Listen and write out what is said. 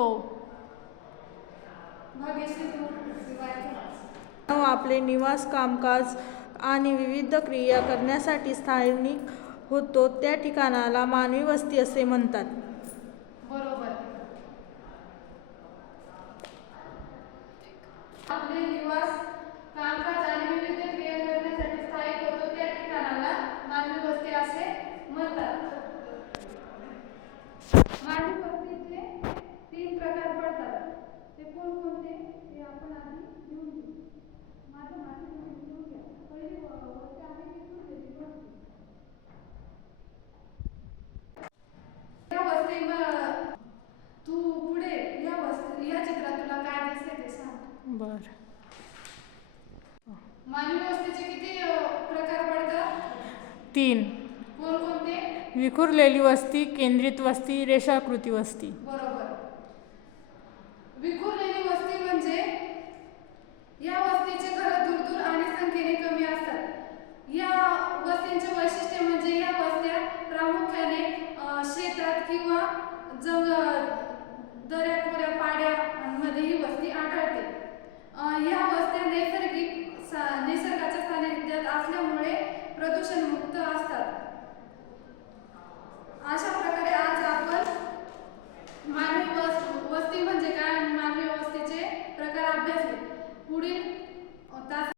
हो. मानव आपले निवास, कामकाज आणि विविध क्रिया करण्यासाठी स्थायिक होतो त्या ठिकाणाला मानवी वस्ती असे म्हणतात. बरोबर. आपले निवास, कामकाज आणि विविध क्रिया करण्यासाठी स्थायिक होतो त्या ठिकाणाला मानवी वस्ती असे म्हणतात. मानवी वस्तीचे 3 प्रकार पडतात. ते कोणकोणते ते आपण आधी घेऊन घेऊ. माझी घेऊन घ्या. पहिली वस्ती आहे विखुरलेली वस्ती. या वस्ती तू पुढे या चित्रात तुला काय दिसते ते सांग. बर. मानवी वस्तीचे किती प्रकार पडतात? 3. कोणकोणते? विखुरलेली वस्ती, केंद्रित वस्ती, रेषाकृती वस्ती. बरोबर. विखुरलेली वस्ती म्हणजे या वस्तीचे घर दूर आणि संख्येने कमी असतात. या वस्तींचे वैशिष्ट्य म्हणजे या वस्त्या प्रामुख्याने शेतात किंवा दऱ्या पाड्यांमध्ये ही वस्ती आढळते. या वस्त्या